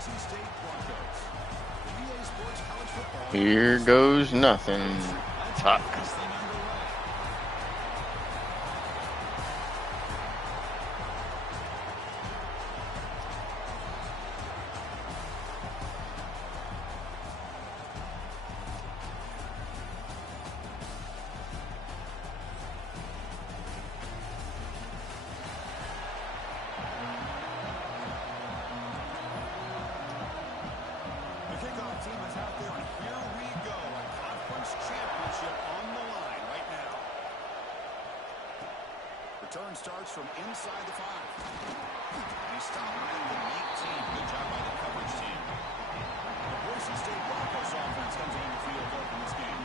Boise State Broncos. The EA Sports College Football. Here goes nothing. Tuck. Kickoff team is out there, and here we go. A conference championship on the line right now. Return starts from inside the 5. He stopped right at the 18. Good job by the coverage team. The Boise State Broncos offense comes on the field open this game.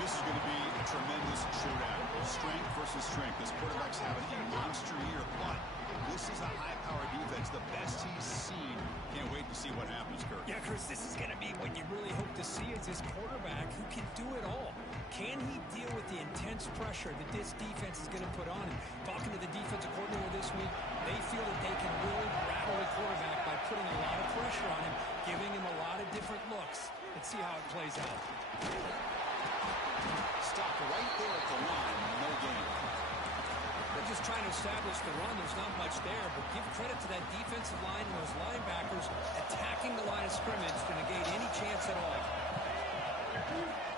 This is going to be a tremendous shootout. Strength versus strength. This quarterback's having a monster year, but this is a high-powered defense, the best he's seen. Can't wait to see what happens, Kirk. Yeah, Chris, this is going to be what you really hope to see is this quarterback who can do it all. Can he deal with the intense pressure that this defense is going to put on him? Talking to the defensive coordinator this week, they feel that they can really rattle the quarterback by putting a lot of pressure on him, giving him a lot of different looks. Let's see how it plays out. Stop right there at the line. No gain. They're just trying to establish the run. There's not much there, but give credit to that defensive line and those linebackers attacking the line of scrimmage to negate any chance at all.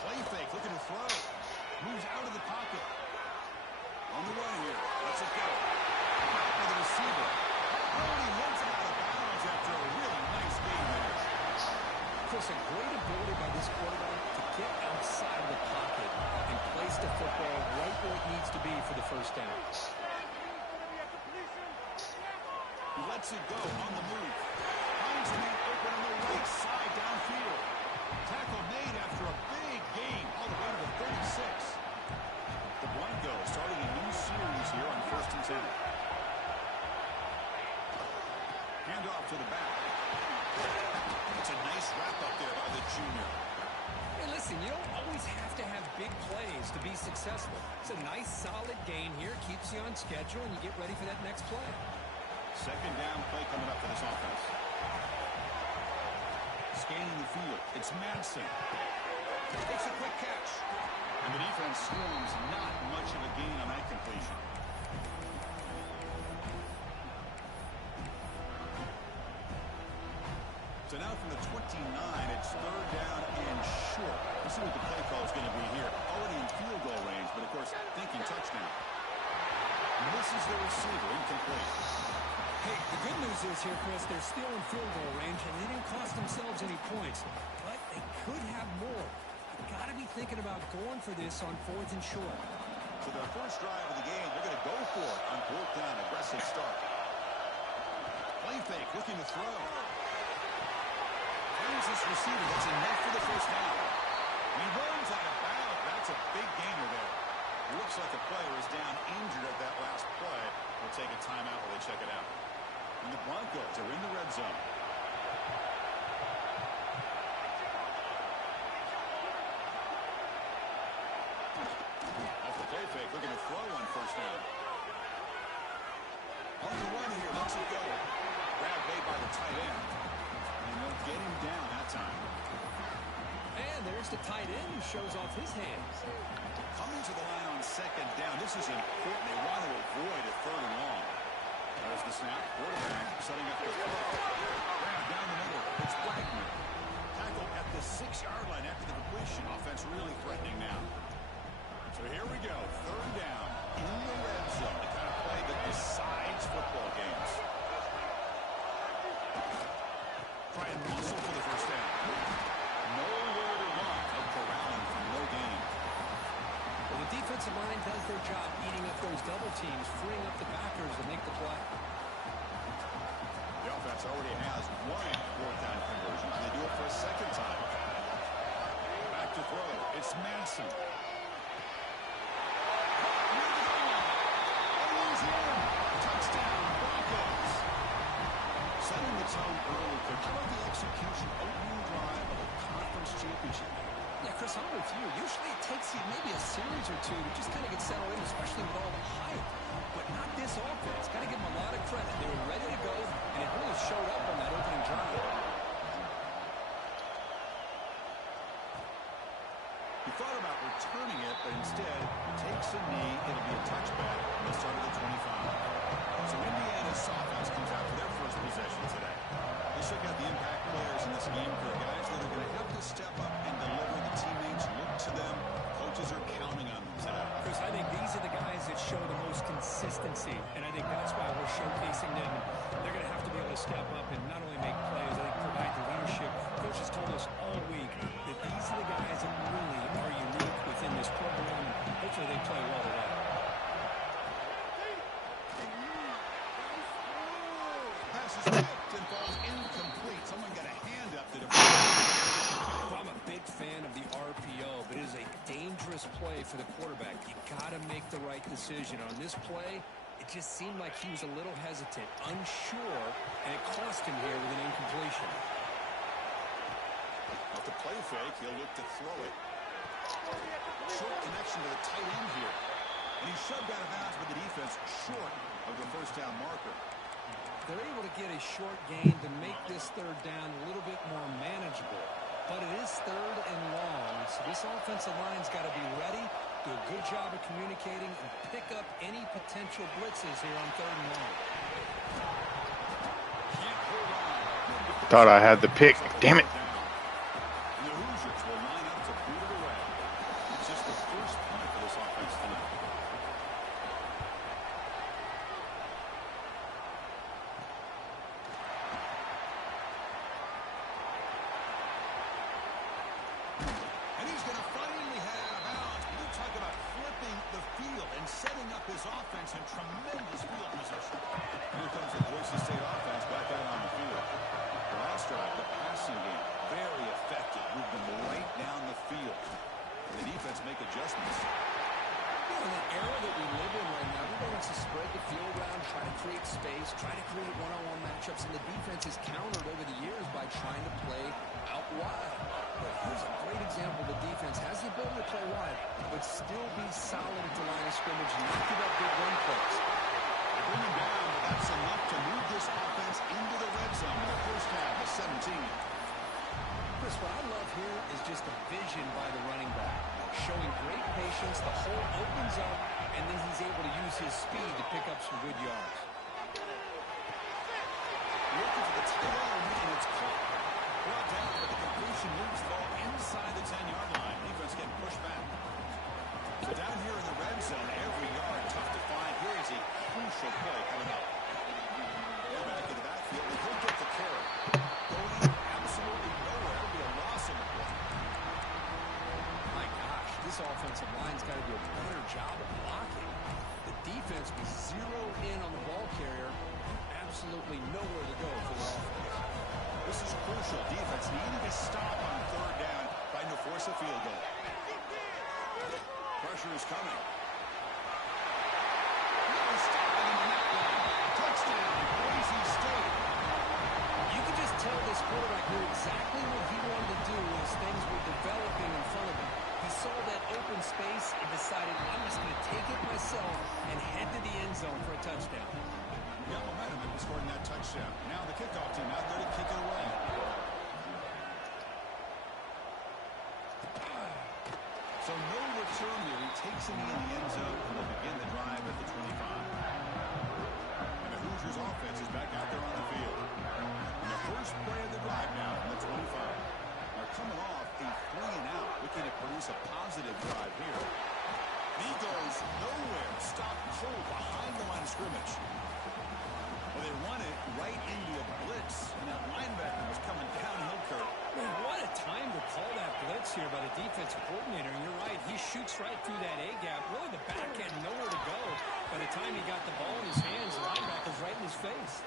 Play fake, looking to throw. Moves out of the pocket. On the run here. Lets it go. Back to the receiver. Oh, he hits it out of bounds after a really nice game there. Chris, a great ability by this quarterback to get outside of the pocket and place the football right where it needs to be for the first down. He lets it go on the move. Finds a man open on the right side downfield. Tackle made after a big gain all the way to the 36. The Broncos starting a new series here on 1st and 10. Hand off to the back. It's a nice wrap up there by the junior. Hey, listen, you don't always have to have big plays to be successful. It's a nice, solid gain here. Keeps you on schedule, and you get ready for that next play. Second down play coming up for this offense. Scanning the field. It's Madsen. Takes a quick catch. And the defense swarms. Not much of a gain on that completion. So now from the 29, it's 3rd down and short. Let's see what the play call is going to be here. Already in field goal range, but of course, thinking touchdown. Misses the receiver, incomplete. Hey, the good news is here, Chris, they're still in field goal range, and they didn't cost themselves any points. But they could have more. You've got to be thinking about going for this on 4th and short. So their first drive of the game, they're going to go for it on 4th down. Aggressive start. Play fake, looking to throw. Finds this receiver. That's enough for the first down. He runs out of bounds. That's a big gainer there. It looks like the player is down injured at that last play. We'll take a timeout while they check it out. And the Broncos are in the red zone. Off the play fake, looking to throw on 1st down. On the run here, lets it go. Grab made by the tight end. And they'll get him down that time. And there's the tight end who shows off his hands. Coming to the line on 2nd down. This is important. They want to avoid a 3rd and long. There's the snap. Quarterback setting up the throw. Grab down the middle. It's Wagner. Tackle at the 6-yard line after the completion. Offense really threatening now. So here we go. 3rd down in the red zone. The kind of play that decides football games. Try and muscle for the first down. Nowhere to run. No corralling for no gain. Well, the defensive line does their job eating up those double teams, freeing up the backers to make the play. The offense already has 1 4th down conversion. Can they do it for a 2nd time? Back to throw. It's Madsen. Touchdown, Broncos. Setting the tone early. How about the execution opening drive of a conference championship? Yeah, Chris, I'm with you. Usually it takes you maybe a series or two to just kind of get settled in, especially with all the hype. But not this offense. Got to give them a lot of credit. They were ready to go, and it really showed up on that opening drive. thought about returning it, but instead takes a knee. It'll be a touchback on the start of the 25. So Indiana's offense comes out for their first possession today. Let's check out the impact players in this game for guys that are going to have to step up and deliver. The teammates look to them. Coaches are counting on them today. Chris, I think these are the guys that show the most consistency, and I think that's why we're showcasing them. They're going to have to be able to step up and not only make plays, I think provide the leadership. Coach has told us all week that these are the guys that really are unique within this program, and hopefully they play well today. Pass is tipped and falls incomplete. Someone got a hand up to defend. I'm a big fan of the RPO, but it is a dangerous play for the quarterback. You got to make the right decision. On this play, it just seemed like he was a little hesitant, unsure, and it cost him here with an incompletion. Off the play fake, he'll look to throw it. Short connection to the tight end here. And he's shoved out of bounds with the defense short of the first down marker. They're able to get a short gain to make this third down a little bit more manageable. But it is third and long, so this offensive line's got to be ready, do a good job of communicating, and pick up any potential blitzes here on third and long. Thought I had the pick. Damn it. And the Hoosiers will line up to boot it away. It's just the first point for this offense tonight. And he's going to finally head out of bounds. You talk about flipping the field and setting up his offense in tremendous field position. Here comes the Boise State offense back out on the field. The last drive, the passing game, very effective. Moved them right down the field. And the defense make adjustments. In the era that we live in right now, everybody wants to spread the field around, try to create space, try to create one-on-one matchups, and the defense has countered over the years by trying to play out wide. But here's a great example. The defense has the ability to play wide, but still be solid at the line of scrimmage and not give up big run plays. They bring him down, but that's enough to move this offense into the red zone in the first half of 17. Chris, what I love here is just a vision by the running back, showing great patience. The hole opens up, and then he's able to use his speed to pick up some good yards. Looking for the tight end, and it's caught. Brought down, but the completion moves the ball inside the 10-yard line. Defense getting pushed back. So down here in the red zone, every yard tough to find. Here is a crucial play coming up. They're back in the backfield, and he'll get the carry. Going absolutely nowhere. It'll be a loss of the play. My gosh, this offensive line's got to do a better job of blocking. The defense was zeroed in on the ball carrier, and absolutely nowhere to go for the offense. This is crucial. Defense needing a stop on third down, trying to force a field goal. Pressure is coming. No stopping him on that one. Touchdown, Boise State. You could just tell this quarterback knew exactly what he wanted to do as things were developing in front of him. He saw that open space and decided, I'm just going to take it myself and head to the end zone for a touchdown. Got momentum and scoring that touchdown. Now the kickoff team out there to kick it away. So no return here. He takes it in the end zone and will begin the drive at the 25. And the Hoosiers offense is back out there on the field. And the first play of the drive now from the 25. Now coming off a 3-and-out, looking to produce a positive drive here. He goes nowhere. Stop cold behind the line of scrimmage. Well, they run it right into a blitz, and that linebacker was coming downhill curve. Man, what a time to call that blitz here by the defensive coordinator. And you're right, he shoots right through that A-gap. Really, the back had nowhere to go. By the time he got the ball in his hands, the linebacker's right in his face.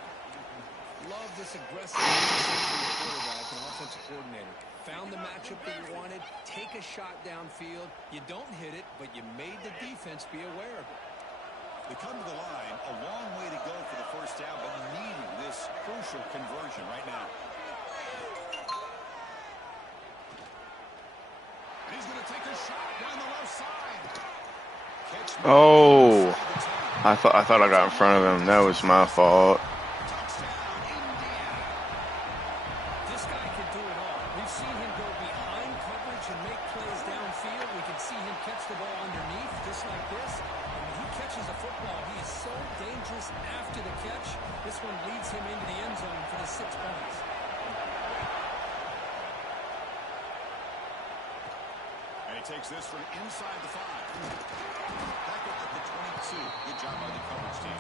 Love this aggressive from the quarterback and offensive coordinator. Found the matchup that you wanted, take a shot downfield. You don't hit it, but you made the defense be aware of it. They come to the line, a long way to go for the first down, but needing this crucial conversion right now. And he's going to take a shot down the left side. Oh, I thought I got in front of him. That was my fault. This guy can do it all. We've seen him go behind coverage and make plays downfield. We can see him catch the ball underneath, just like this. And when he catches a football, he is so dangerous after the catch. This one leads him into the end zone for the 6 points. And he takes this from inside the 5. Tackle at the 22. Good job by the coverage team.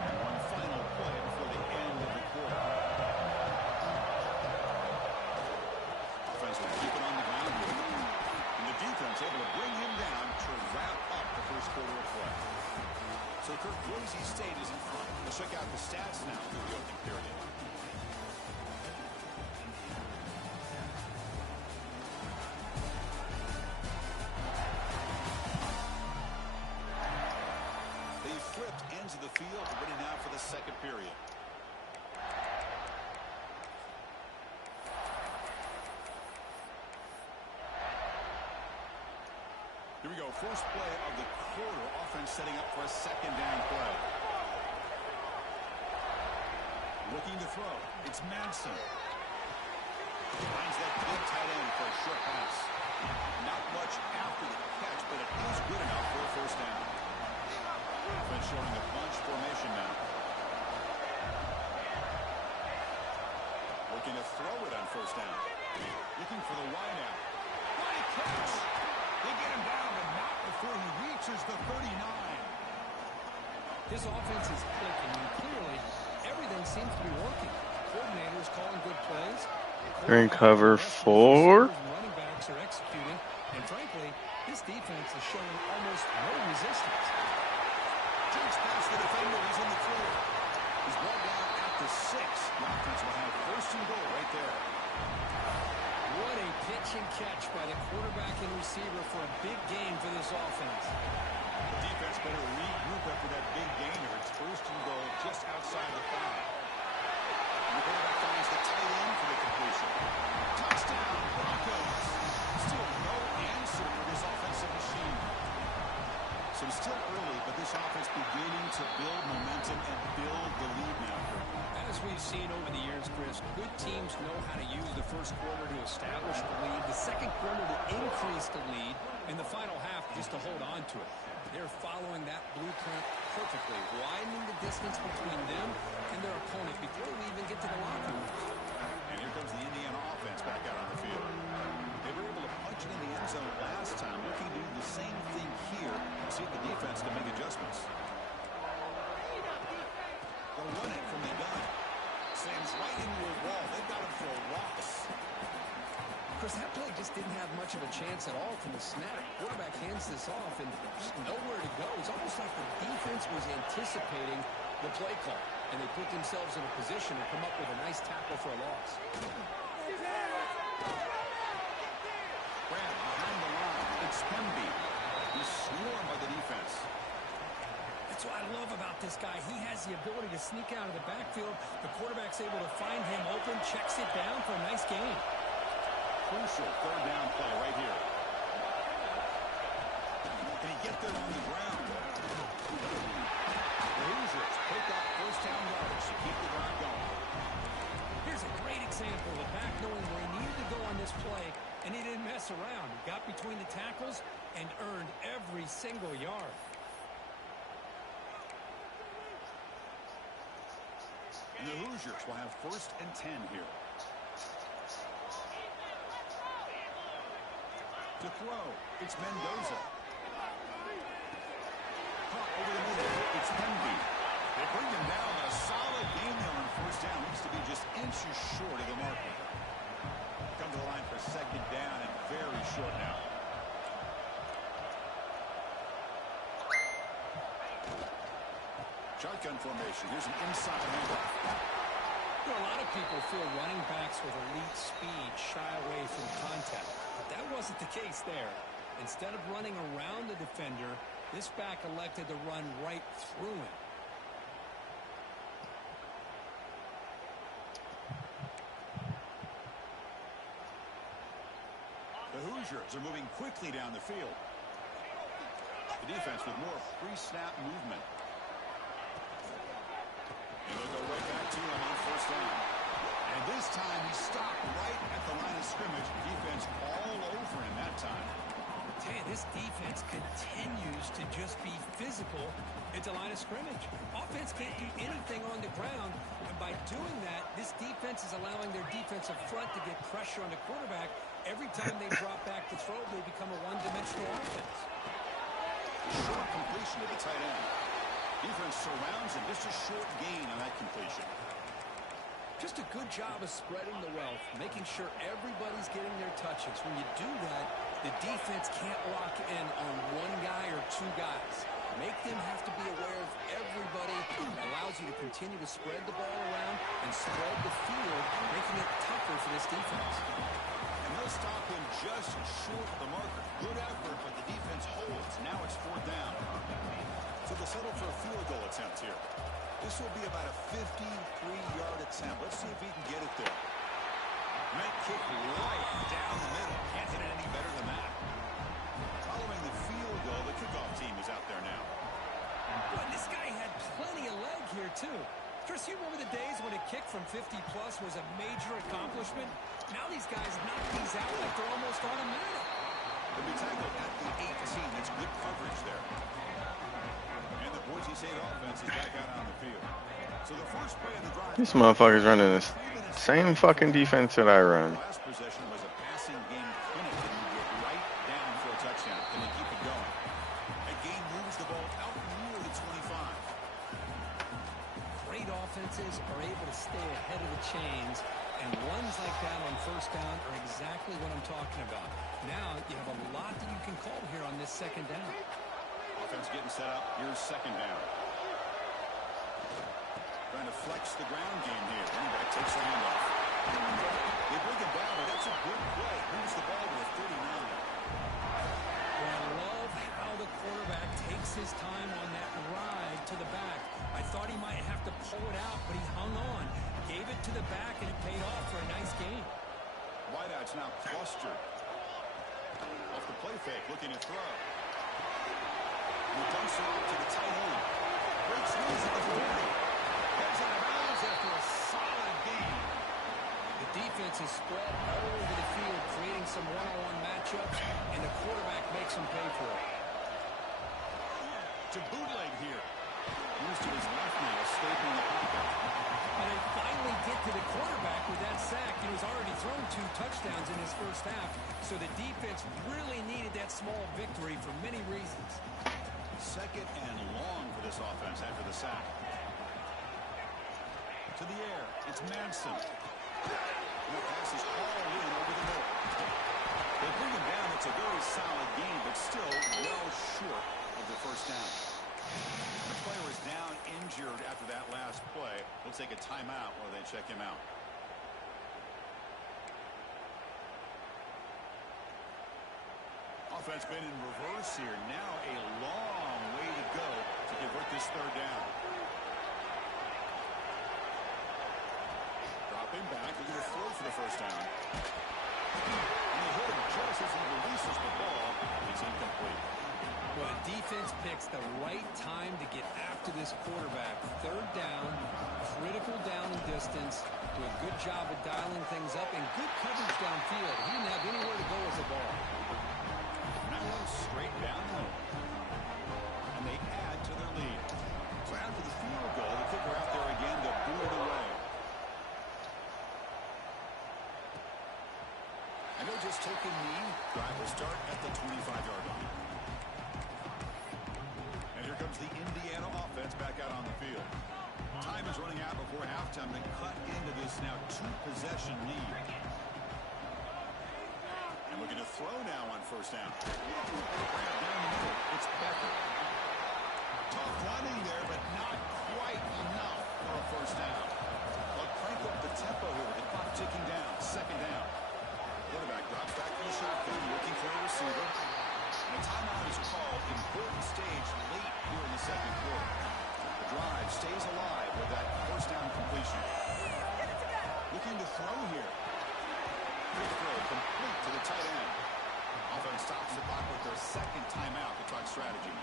And one final play before the end of the quarter. Offense will keep it on the ground here. And the defense able to bring him down to wrap up the first quarter of play. So Kirk, Boise State is in front. Let's check out the stats now through the opening period. Flipped ends of the field, ready now for the second period. Here we go. First play of the quarter. Offense setting up for a second down play. Looking to throw. It's Madsen. Finds that big tight end for a short pass. Not much after the catch, but it is good enough for a first down. Offense showing a bunch formation now. Looking to throw it on first down. Looking for the wide out. Wide catch. They get him down, but not before he reaches the 39. This offense is clicking, and clearly everything seems to be working. Coordinators calling good plays. They're in cover 4. Running backs are executing, and frankly, this defense is showing almost no resistance. Jerks past the defender. He's in the clear. He's brought down at the 6. The offense will have first and goal right there. What a pitch and catch by the quarterback and receiver for a big gain for this offense. The defense better regroup after that big gainer. It's first and goal just outside the 5. And the quarterback finds the tight end for the completion. Touchdown, Broncos. Still no answer for this offensive machine. So still early, but this offense beginning to build momentum and build the lead now. As we've seen over the years, Chris, good teams know how to use the first quarter to establish the lead, the second quarter to increase the lead, and the final half just to hold on to it. They're following that blueprint perfectly, widening the distance between them and their opponent before we even get to the locker room. And here comes the Indiana offense back out on the field. They were able to punch it in the end zone last time, looking to do the same thing here. See if the defense can make adjustments. They'll run it from the gun. Slams right into a wall. They've got him for a loss. Chris, that play just didn't have much of a chance at all from the snap. Quarterback hands this off and just nowhere to go. It's almost like the defense was anticipating the play call, and they put themselves in a position to come up with a nice tackle for a loss. Brad behind the line. It's Hemby. He's swarmed by the defense. That's what I love about this guy. He has the ability to sneak out of the backfield. The quarterback's able to find him open, checks it down for a nice gain. Crucial third down play right here. Can he get there on the ground? The Hoosiers pick up first down yardage to keep the drive going. Here's a great example of the back knowing where he needed to go on this play, and he didn't mess around. He got between the tackles and earned every single yard. And the Hoosiers will have first and 10 here. To throw, it's Mendoza. Caught over the middle, it's Hemby. They bring him down. A solid gain there on first down. Looks to be just inches short of the marker. Come to the line for second down and very short now. Shotgun formation. Here's an inside handoff. You know, a lot of people feel running backs with elite speed shy away from contact. But that wasn't the case there. Instead of running around the defender, this back elected to run right through him. The Hoosiers are moving quickly down the field. The defense with more pre-snap movement. And they'll go right back to him on this defense continues to just be physical at the line of scrimmage. Offense can't do anything on the ground, and by doing that, this defense is allowing their defensive front to get pressure on the quarterback. Every time they drop back to throw, they become a one-dimensional offense. Short completion to the tight end. Defense surrounds him. Just a short gain on that completion. Just a good job of spreading the wealth, making sure everybody's getting their touches. When you do that, the defense can't lock in on one guy or two guys. Make them have to be aware of everybody. It allows you to continue to spread the ball around and spread the field, making it tougher for this defense. And they'll stop him just short of the marker. Good effort, but the defense holds. Now it's 4th down. So they'll settle for a field goal attempt here. This will be about a 53-yard attempt. Let's see if he can get it there. Night kick right down the middle. Can't hit it any better than that. Following the field goal, the kickoff team is out there now. Boy, this guy had plenty of leg here, too. Chris, you remember the days when a kick from 50-plus was a major accomplishment? Now these guys knock these out like they're almost automatic. They'll be tackled at the 18. That's good coverage there. And the Boise State offense is back out on the field. So the first play of the drive. This motherfucker's running the same fucking defense that I run. Last possession was a passing game clinic, and you get right down for a touchdown. Can they keep it going? That game moves the ball out near the 25. Great offenses are able to stay ahead of the chains, and runs like that on 1st down are exactly what I'm talking about. Now you have a lot that you can call here on this 2nd down. Offense getting set up. Here's 2nd down. Trying to flex the ground game here. Running back takes the handoff. They bring him down, but that's a good play. Moves the ball to a 39. Well, I love how the quarterback takes his time on that ride to the back. I thought he might have to pull it out, but he hung on. Gave it to the back, and it paid off for a nice game. Wideouts now clustered. Off the play fake, looking to throw. He dumps it off to the tight end. Breaks loose at the 40. Heads out of bounds after a solid game. The defense is spread all over the field, creating some one-on-one matchups, and the quarterback makes them pay for it. To bootleg here. Moves to his left now, escaping the pocket. And they finally get to the quarterback with that sack. He was already thrown 2 touchdowns in his 1st half, so the defense really needed that small victory for many reasons. 2nd and long for this offense after the sack. To the air, it's Manson. And the pass is hauled in over the middle. They bring him down. It's a very solid game, but still well short of the 1st down. The player is down injured after that last play. We'll take a timeout while they check him out. Offense been in reverse here. Now a long way to go to convert this 3rd down. Dropping back, looking to throw for the 1st down. And he hit him just as he releases the ball. It's incomplete. Well, defense picks the right time to get after this quarterback. 3rd down, critical down and distance. Do a good job of dialing things up and good coverage downfield. He didn't have anywhere to go with the ball. Now straight down the middle. And they add to their lead. So after the field goal, the kicker out there again to boot it away. And they'll just take a knee. Drive will start at the 25-yard line. And here comes the Indiana offense back out on the field. Time is running out before halftime to cut into this now 2-possession lead. And looking to throw now on 1st down. Down the middle, it's Becker. Tough running there, but not quite enough for a 1st down. They'll crank up the tempo here with the clock ticking down. 2nd down. Quarterback drops back in the shotgun, looking for a receiver. And a timeout is called. Important stage late here in the 2nd quarter. The drive stays alive with that 1st down completion. Looking to throw here. Quick throw complete to the tight end. Offense stops the clock with their 2nd timeout to talk strategy.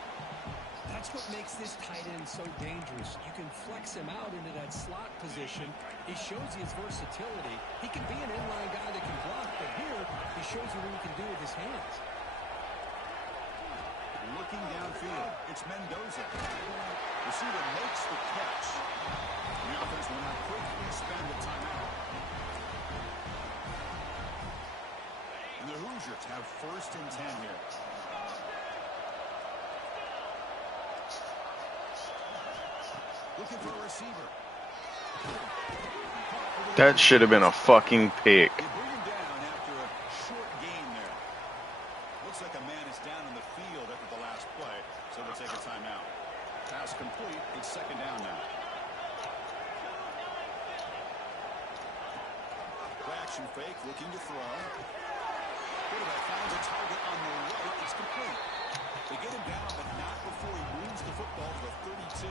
That's what makes this tight end so dangerous. You can flex him out into that slot position. He shows you his versatility. He can be an inline guy that can block, but here he shows you what he can do with his hands. looking downfield. It's Mendoza. Receiver makes the catch. The offense will now quickly spend the timeout. And the Hoosiers have 1st and 10 here. Looking for a receiver. That should have been a fucking pick. They bring him down after a short gain there. Looks like a man is down in the field after the last play, so they'll take a timeout. Pass complete. It's 2nd down now. Play action fake, looking to throw. Quarterback finds a target on the right. It's complete. They get him down, but not before he moves the football to the 32.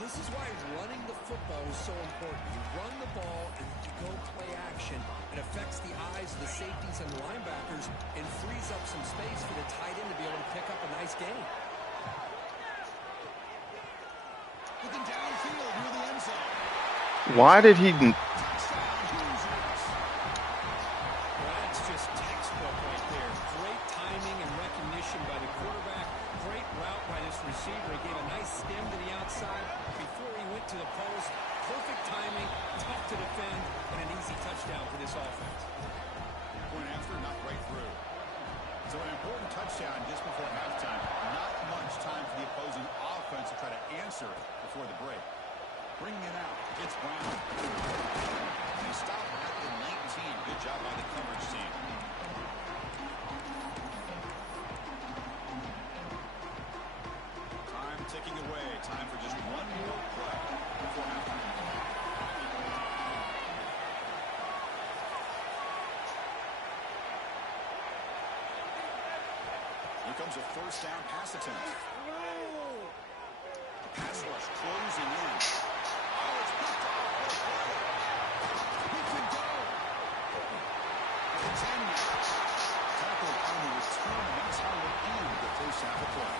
This is why running the football is so important. You run the ball and you go play action. It affects the eyes of the safeties and the linebackers and frees up some space for the tight end to be able to pick up a nice gain. Looking downfield near the end zone. Why did he... Well, that's just textbook right there. Great timing and recognition by the quarterback. Great route by this receiver. He gave a nice stem to the outside before he went to the post. Perfect timing, tough to defend, and an easy touchdown for this offense. Point after, not right through. So an important touchdown just before halftime. Not much time for the opposing offense to try to answer before the break. Bringing it out, it's Brown. And they stop at the 19. Good job by the coverage team. Time ticking away. Time for just one more play before halftime. Here comes a 1st down pass attempt. Pass rush closing in. Oh, it's picked off. He can go. Tackled on the return, and that's how we'll end the first half of play.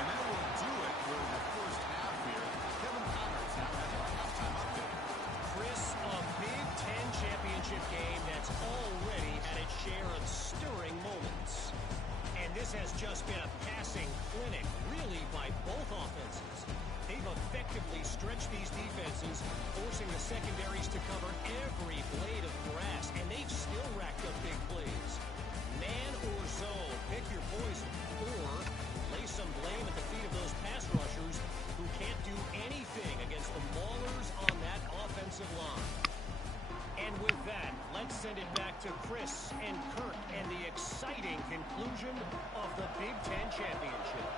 And that will do it for the first half here. Kevin Connor's now has our halftime update. Chris, a Big Ten championship game that's already had its share of stirring moments. And this has just been a passing clinic, really, by both offenses. They've effectively stretched these defenses, forcing the secondaries to cover every blade of grass, and they've still racked up big plays. Man or zone, pick your poison, or lay some blame at the feet of those pass rushers who can't do anything against the maulers on that offensive line. And with that, let's send it back to Chris and Kirk and the exciting conclusion of the Big Ten Championship.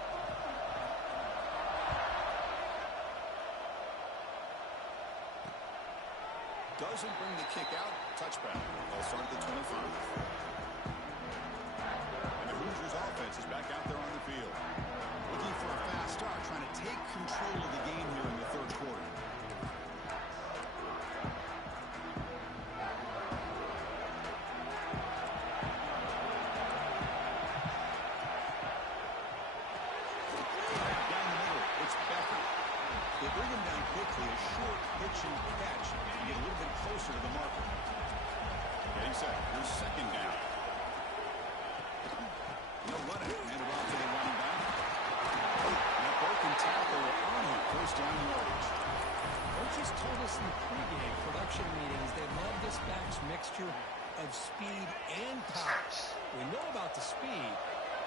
Doesn't bring the kick out. Touchback. They'll start at the 25. And the Hoosiers offense is back out there on the field. Looking for a fast start, trying to take control of the game here in the 3rd quarter. They bring him down quickly, a short pitch and catch, and get a little bit closer to the marker. Getting set. Here's 2nd down. No running. Handed off to the running back. And a broken tackle on him. 1st down yardage. Coaches told us in the pregame production meetings they love this back's mixture of speed and power. We know about the speed,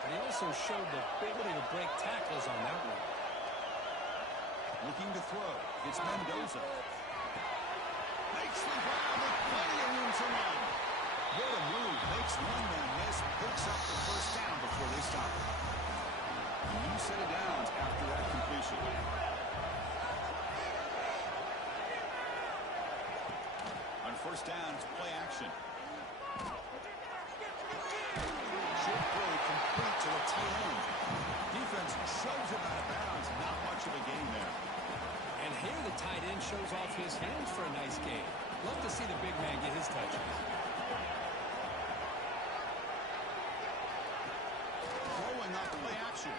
but he also showed the ability to break tackles on that one. Looking to throw. It's Mendoza. Makes the grab with plenty of room to run. What a move. Makes one man miss. Picks up the 1st down before they stop it. A new set of downs after that completion. On 1st down, it's play action. Short throw complete to the tight end. Defense shoves him out of bounds. Not much of a gain there. And here the tight end shows off his hands for a nice game. Love to see the big man get his touches. Throwing off play action.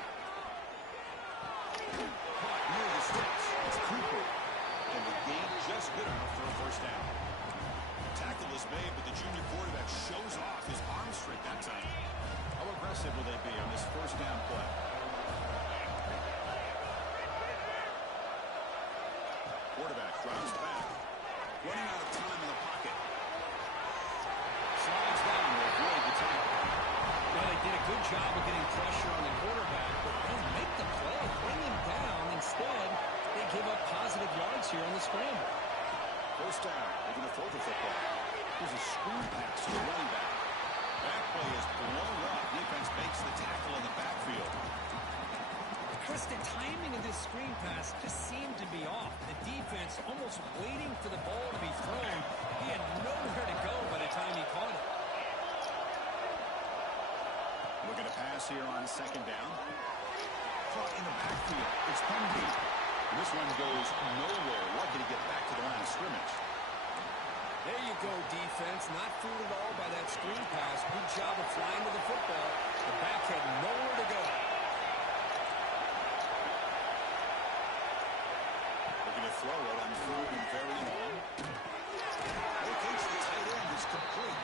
Caught near the sticks. It's Cooper. And the gain just good enough for a 1st down. Tackle is made, but the junior quarterback shows off his arm strength that time. How aggressive will they be on this 1st Drops back. Running out of time in the pocket. Slides down to avoid the tackle. Well, they did a good job of getting pressure on the quarterback, but don't make the play. Bring him down. Instead, they give up positive yards here on the scramble. First down. They're going to throw the football. Here's a screen pass to the running back. That play is blown up. Defense makes the tackle in the backfield. Chris, the timing of this screen pass just seemed to be off. The defense almost waiting for the ball to be thrown. He had nowhere to go by the time he caught it. Looking to pass here on second down. Caught in the backfield. It's pinned deep. This one goes nowhere. Lucky to get back to the line of scrimmage. There you go, defense. Not fooled at all by that screen pass. Good job of flying to the football. The back had nowhere to go. Looking to throw it on third and very long. Locates the tight end is complete.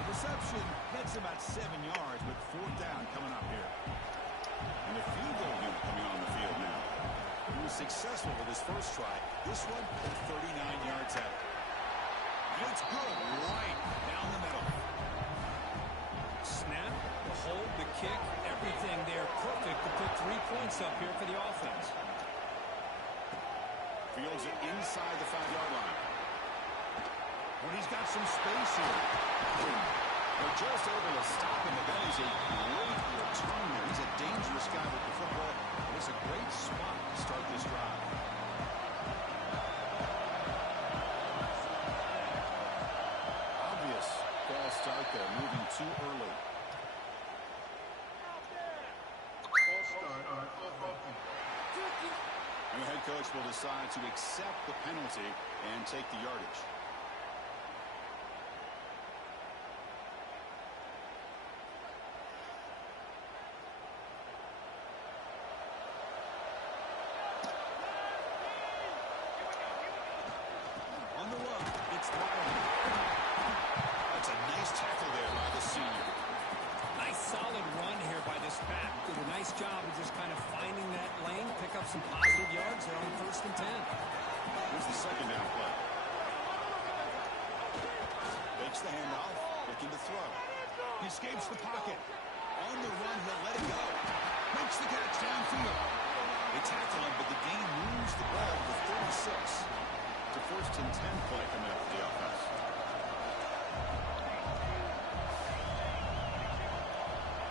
The reception gets about 7 yards, but fourth down coming up here. And a field goal unit coming on the field now. He was successful with his first try. This one, 39 yards out. And it's good right down the middle. Snap, the hold, the kick, everything there perfect to put 3 points up here for the offense. Fields it inside the 5-yard line. When he's got some space here. They're just able to stop him, but that is a great return there. He's a dangerous guy with the football. It's a great spot to start this drive. Obvious false start there, moving too early. And the head coach will decide to accept the penalty and take the yardage. On the run, it's thrown. That's a nice tackle there by the senior. Nice solid run here by this back. Did a nice job of just kind of finding that lane, pick up some positive yards there on first and 10. Here's the second down play. Fakes the handoff, looking to throw. He escapes the pocket. On the run, he'll let it go. Makes the catch downfield. They tackle him, but the gain moves the ball to 36. It's a first and 10 play coming up for the offense.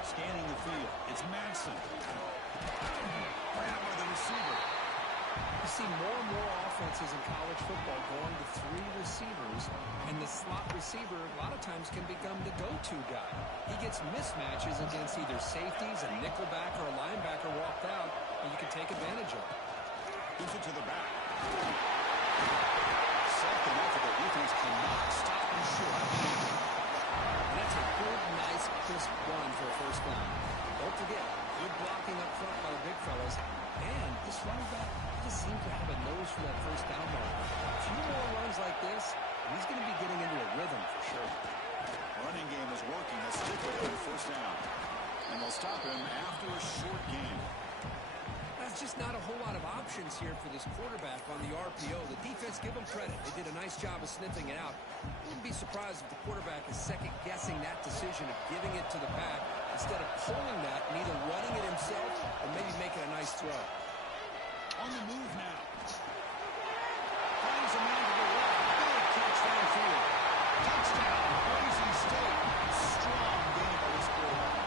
Scanning the field. It's Madsen. Grabbed by the receiver. You see more and more offenses in college football going to 3 receivers, and the slot receiver a lot of times can become the go-to guy. He gets mismatches against either safeties, a nickelback, or a linebacker walked out, and you can take advantage of it. Gives it to the back. Sacked enough that the defense cannot stop him short. And that's a good, nice, crisp run for a first down. Don't forget, good blocking up front by the big fellas. And this running back just seems to have a nose for that first down marker. A few more runs like this, and he's going to be getting into a rhythm for sure. Running game is working. They'll stick with him first down. And they'll stop him after a short game. There's just not a whole lot of options here for this quarterback on the RPO. The defense, give them credit. They did a nice job of sniffing it out. Wouldn't be surprised if the quarterback is second-guessing that decision of giving it to the back instead of pulling that and either running it himself or maybe making a nice throw. On the move now. Finds a man to the left. Big catch downfield. Touchdown, Boise State. Strong game by this quarterback.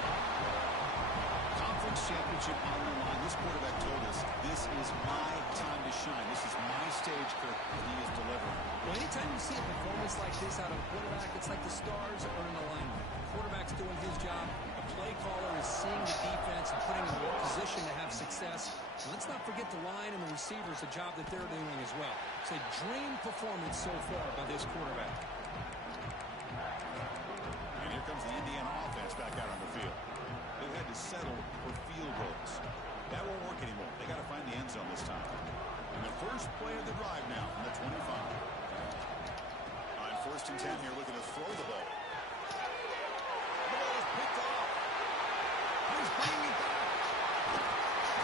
Conference championship on the line. This quarterback told us, this is my time to shine. This is my stage, Kirk, and he is delivering. Well, anytime you see a performance like this out of a quarterback, it's like the stars are in alignment. The quarterback's doing his job. The play caller is seeing the defense and putting them in position to have success. And let's not forget the line and the receivers, the job that they're doing as well. It's a dream performance so far by this quarterback. And here comes the Indiana offense back out on the field. They've had to settle for field goals. That won't work anymore. They got to find the end zone this time. And the first play of the drive now from the 25. On first and 10 here, looking to throw the ball. The ball is picked off. He's bringing it back.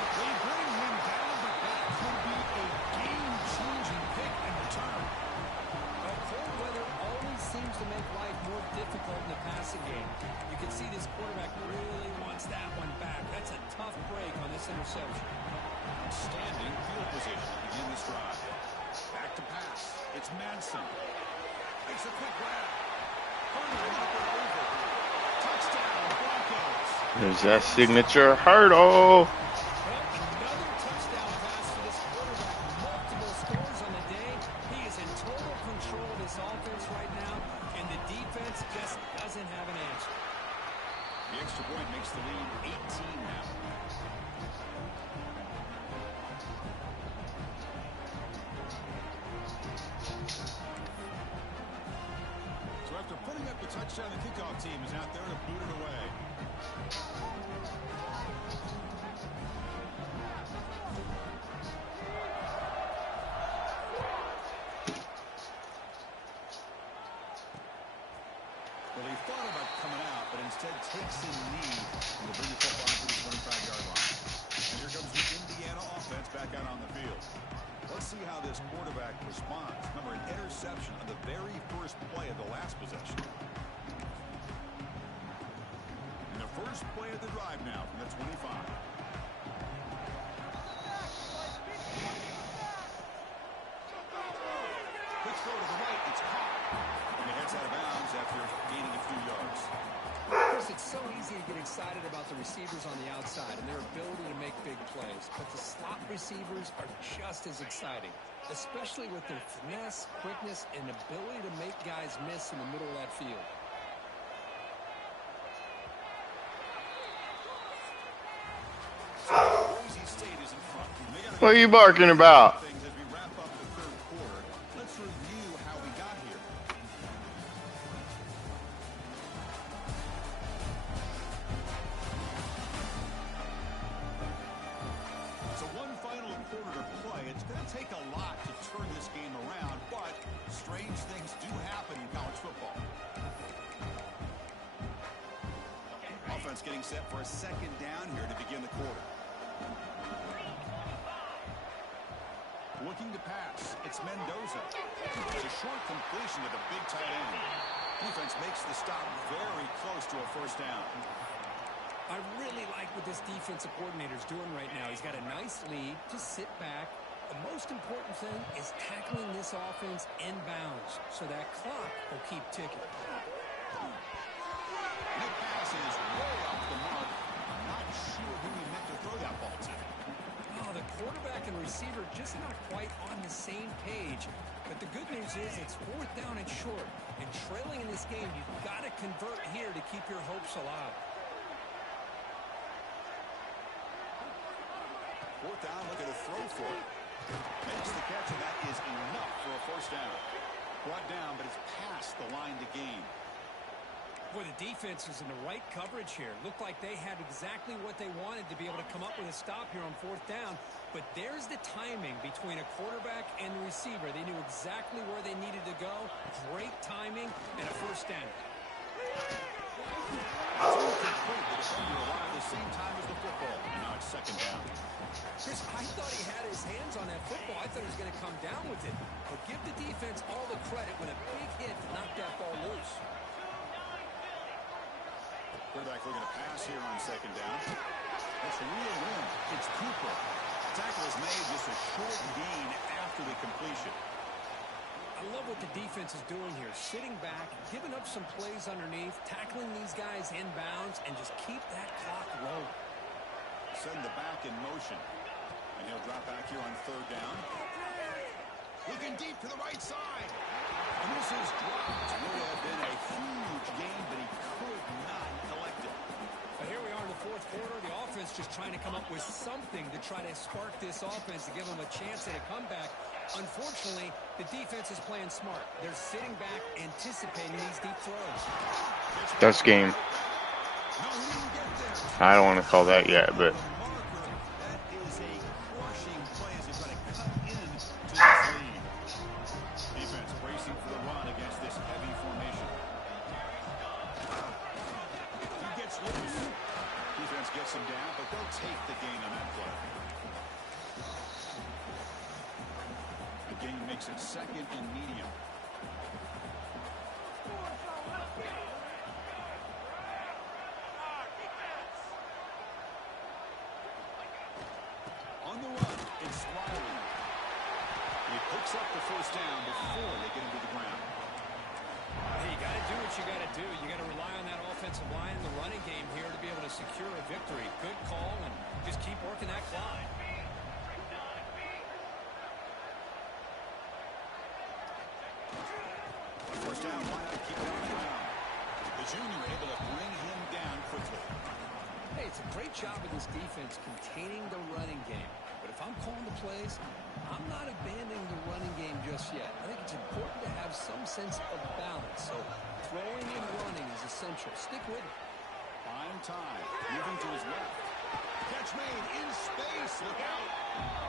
They bring him down, but that could be a game-changing pick and return. difficult in the passing game. You can see this quarterback really wants that one back. That's a tough break on this interception. Standing field position to begin this drive. Back to pass. It's Manson. Makes a quick grab. Touchdown, Broncos. There's that signature hurdle. Another touchdown pass for this quarterback. Multiple scores on the day. He is in total control of this offense right now, and the defense just doesn't have an answer. The extra point makes the lead 18 now. So after putting up the touchdown, the kickoff team is out there to boot it away. Well, he thought about coming out, but instead takes a knee and will bring the football to the 25-yard line. And here comes the Indiana offense back out on the field. Let's see how this quarterback responds. Remember, an interception on the very first play of the last possession. And the first play of the drive now from the 25. Quick throw to the right. It's caught. And it heads out of bounds after gaining a few yards. Chris, it's so easy to get excited about the receivers on the outside and their ability to make big plays, but the slot receivers are just as exciting, especially with their finesse, quickness, and ability to make guys miss in the middle of that field. Boise State is in front. What are you barking about? Things as we wrap up the third quarter. Let's review how we got here. So one final quarter to play. It's going to take a lot to turn this game around, but strange things do happen in college football. Offense getting set for a second down here to begin the quarter. Looking to pass. It's Mendoza. It's a short completion to the big tight end. Defense makes the stop very close to a first down. I really like what this defensive coordinator is doing right now. He's got a nice lead. Just sit back. The most important thing is tackling this offense inbounds so that clock will keep ticking. That pass is way off the mark. I'm not sure who he meant to throw that ball to. Oh, the quarterback and receiver just not quite on the same page. But the good news is it's fourth down and short. And trailing in this game, you've got to convert here to keep your hopes alive. Fourth down, look at a throw for it. Makes the catch, and that is enough for a first down. Brought down, but it's past the line to gain. Boy, the defense is in the right coverage here. Looked like they had exactly what they wanted to be able to come up with a stop here on fourth down. But there's the timing between a quarterback and the receiver. They knew exactly where they needed to go. Great timing and a first down. It's incomplete. The defender arrived the same time as the football. And now it's second down. Chris, I thought he had his hands on that football. I thought he was going to come down with it. But give the defense all the credit when a big hit knocked that ball loose. Quarterback looking to pass here on second down. That's real win. It's Cooper. Tackle is made, just a short gain after the completion. I love what the defense is doing here. Sitting back, giving up some plays underneath, tackling these guys inbounds, and just keep that clock rolling. Send the back in motion. And he'll drop back here on third down. Looking deep to the right side. And this is dropped. Would have been a huge gain, but he could not collect it. But here we are in the fourth quarter. The offense just trying to come up with something to try to spark this offense to give them a chance at a comeback. Unfortunately, the defense is playing smart. They're sitting back, anticipating these deep throws. That's game. I don't want to call that yet, but That is a crushing play as they try to cut into this lead. Defense bracing for the run against this heavy formation. He gets loose. Defense gets him down, but they'll take the gain on that play. The gain makes it second and medium. picks up the first down before they get into the ground. Hey, you got to do what you got to do. You got to rely on that offensive line in the running game here to be able to secure a victory. Good call, and just keep working that clock. First down, why not keep it on the ground? The junior able to bring him down quickly. Hey, it's a great job of this defense containing the running game. But if I'm calling the plays, I'm not abandoning the running game just yet. I think it's important to have some sense of balance. So throwing and running is essential. Stick with it. Fine time. Moving to his left. Catch made in space. Look out.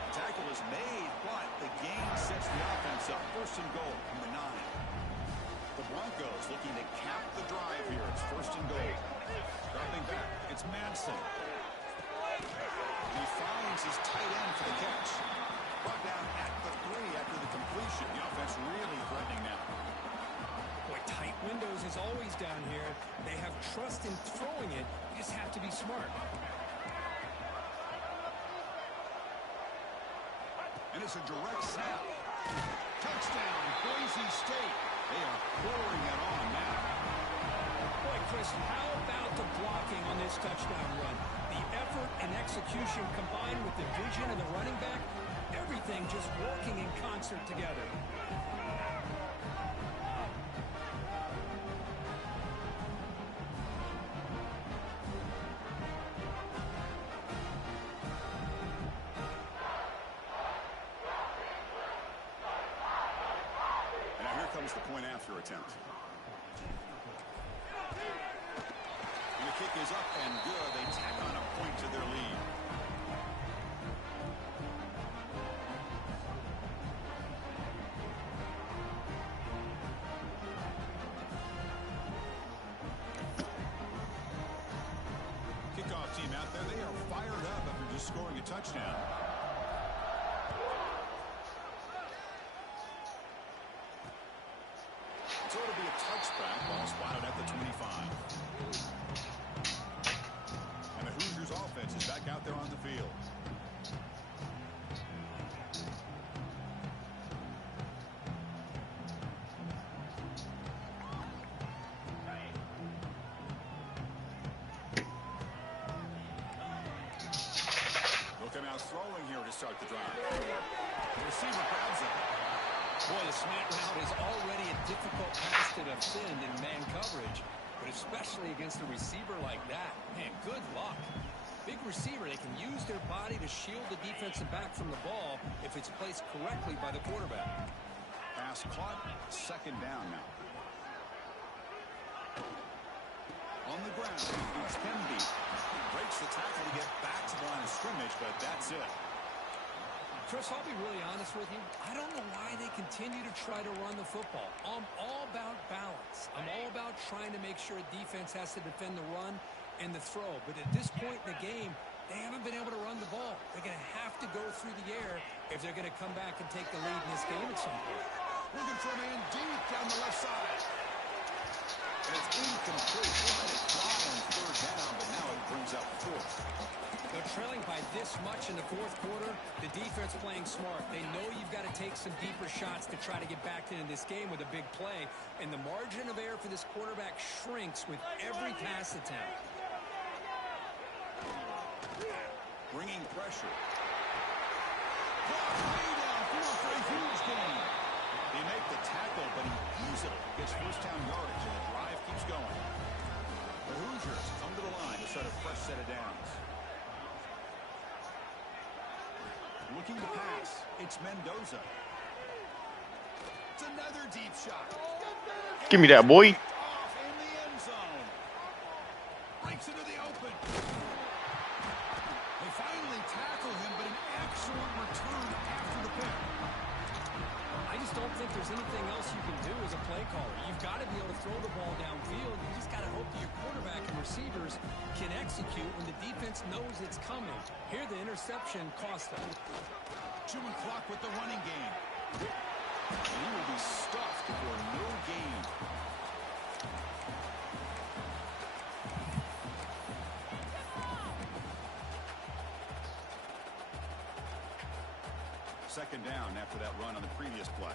The tackle is made, but the gain sets the offense up. First and goal from the 9. The Broncos looking to cap the drive here. It's first and goal. Dropping back. It's Madsen. He finds his tight end for the catch. Brought down at the 3 after the completion. The offense really threatening now. Boy, tight windows is always down here. They have trust in throwing it. You just have to be smart. And it's a direct snap. Touchdown, Boise State. They are pouring it on now. Boy, Chris, how about the blocking on this touchdown run? The effort and execution combined with the vision of the running back, everything just working in concert together. Now here comes the point after attempt. And the kick is up and good. They tack on a point to their lead. Kickoff team out there. They are fired up after just scoring a touchdown. So it'll be a touchback. Ball spotted at the 25. And the Hoosiers offense is back out there on the field. Looking out throwing here to start the drive. The receiver grabs it. Boy, the slant route is already a difficult pass to defend in man coverage, but especially against a receiver like that. Man, good luck. Big receiver, they can use their body to shield the defensive back from the ball if it's placed correctly by the quarterback. Pass caught. Second down now. On the ground, it's Kemby. Breaks the tackle to get back to the line of scrimmage, but that's it. Chris, I'll be really honest with you. I don't know why they continue to try to run the football. I'm all about balance. I'm all about trying to make sure a defense has to defend the run and the throw. But at this point in the game, they haven't been able to run the ball. They're going to have to go through the air if they're going to come back and take the lead in this game at some point. Looking for a man deep down the left side. And it's incomplete. They let it fly on third down, but now it brings up fourth. They're trailing by this much in the fourth quarter. The defense playing smart. They know you've got to take some deeper shots to try to get back into this game with a big play. And the margin of error for this quarterback shrinks with every pass attempt. Bringing pressure. Blocked way downfield for a huge gain. He made the tackle, but he easily gets first down yardage, and the drive keeps going. The Hoosiers come to the line to start a fresh set of downs. Looking to pass. It's Mendoza. It's another deep shot. Give me that, boy. Off in the end zone. Breaks into the open. They finally tackle him, but an excellent return after the pick. I just don't think there's anything else you can do as a play caller. You've got to be able to throw the ball downfield. You just got to hope that your quarterback and receivers can execute when the defense knows it's coming. Here, the interception cost them. Chewing clock with the running game. He will be stuffed for no gain. second down after that run on the previous play.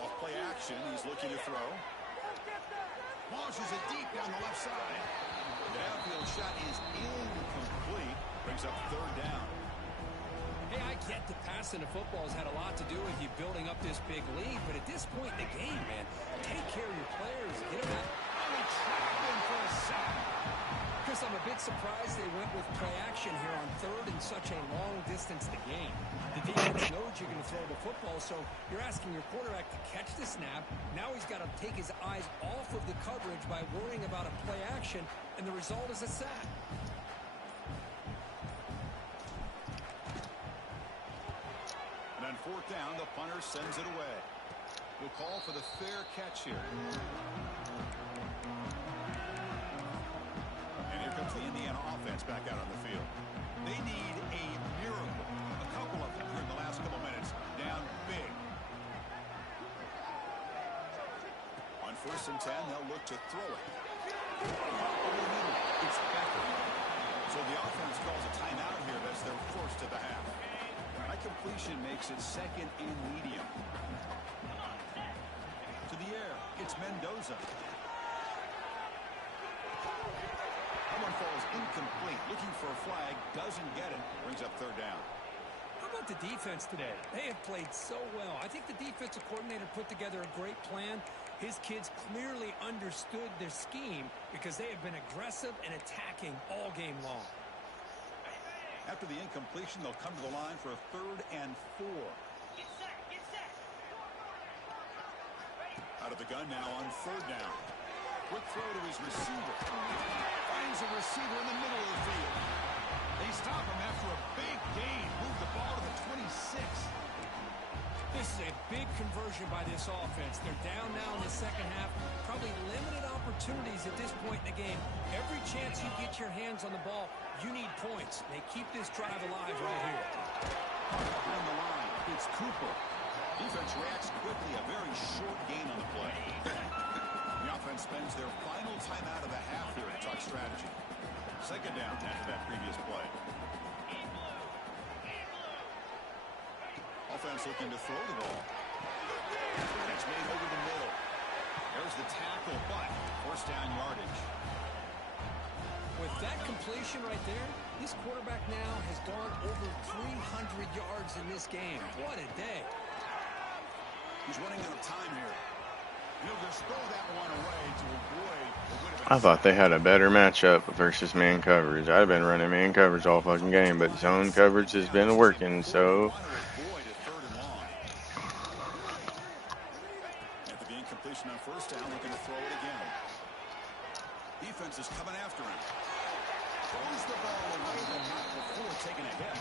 Off play action. He's looking to throw. Launches it deep down the left side. The downfield shot is incomplete. Brings up third down. Hey, I get that passing the football has had a lot to do with you building up this big lead, but at this point in the game, man, take care of your players. Get them out. Trapping for a sack. Chris, I'm a bit surprised they went with play action here on third in such a long distance to gain. The defense knows you're going to throw the football, so you're asking your quarterback to catch the snap. Now he's got to take his eyes off of the coverage by worrying about a play action, and the result is a sack. And on fourth down, the punter sends it away. We'll call for the fair catch here. And here comes the Indiana offense back out on the field. They need a miracle. A couple of them here in the last couple minutes. Down big. On 1st and 10, they'll look to throw it. Over the middle, it's Becker. So the offense calls a timeout here. That's their first of the half. High completion makes it second and medium. To the air, it's Mendoza. That one falls incomplete. Looking for a flag, doesn't get it. Brings up third down. How about the defense today? They have played so well. I think the defensive coordinator put together a great plan. His kids clearly understood their scheme because they have been aggressive and attacking all game long. After the incompletion, they'll come to the line for a 3rd and 4. Out of the gun now on 3rd down. Quick throw to his receiver. Finds a receiver in the middle of the field. They stop him after a big gain. Move the ball to the 26. This is a big conversion by this offense. They're down now in the second half. Probably limited opportunities at this point in the game. Every chance you get your hands on the ball, you need points. They keep this drive alive right here. Behind the line, it's Cooper. Defense reacts quickly. A very short gain on the play. The offense spends their final timeout of the half here to talk strategy. Second down after that previous play. Offense looking to throw the ball. It's made over the middle. There's the tackle, but 1st down yardage. With that completion right there, this quarterback now has gone over 300 yards in this game. What a day. He's running out of time here. He'll just throw that one away to avoid what would have been. I thought they had a better matchup versus man coverage. I've been running man coverage all fucking game, but zone coverage has been working, so. After the incompletion on 1st down, looking to throw it again. Defense is coming after him. Throws the ball away, but not before taking a hit.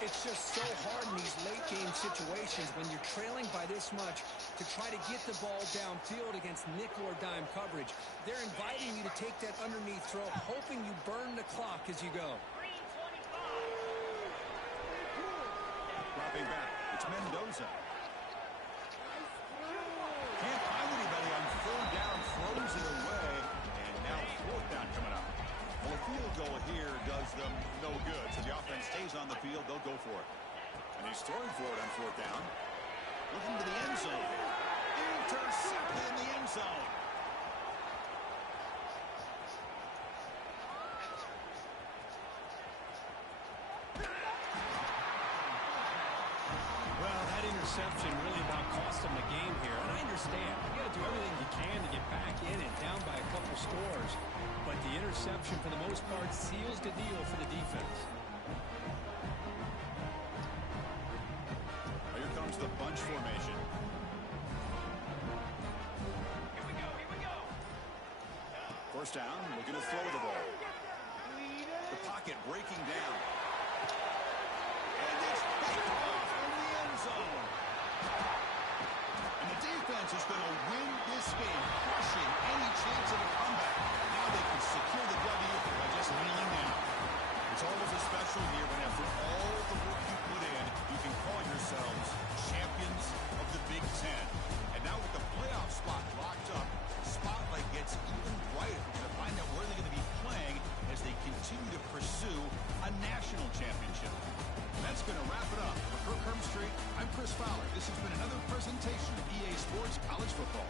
It's just so hard in these late-game situations when you're trailing by this much to try to get the ball downfield against nickel or dime coverage. They're inviting you to take that underneath throw, hoping you burn the clock as you go. Dropping back, it's Mendoza. Can't find anybody on 3rd down, throws it away, and now 4th down coming up. Well, a field goal here does them no good. So the offense stays on the field, they'll go for it. And he's throwing for it on 4th down. Looking to the end zone. Intercepted in the end zone. Well, that interception really about cost them the game here. And I understand. You got to do everything you can to get back in and down by a couple scores. But the interception, for the most part, seals the deal for the defense. Here comes the bunch formation. Here we go. 1st down, looking to throw the ball. The pocket breaking down. And it's picked off in the end zone. And the defense is going to win this game, crushing any chance of a comeback. Now they can secure the W by just kneeling down. It's always a special year when after all the work you put in, You can call yourselves champions of the Big Ten. And now with the playoff spot locked up, spotlight gets even brighter to find out where they're going to be playing as they continue to pursue a national championship. That's going to wrap it up. For Kirk Street, I'm Chris Fowler. This has been another presentation of EA Sports College Football.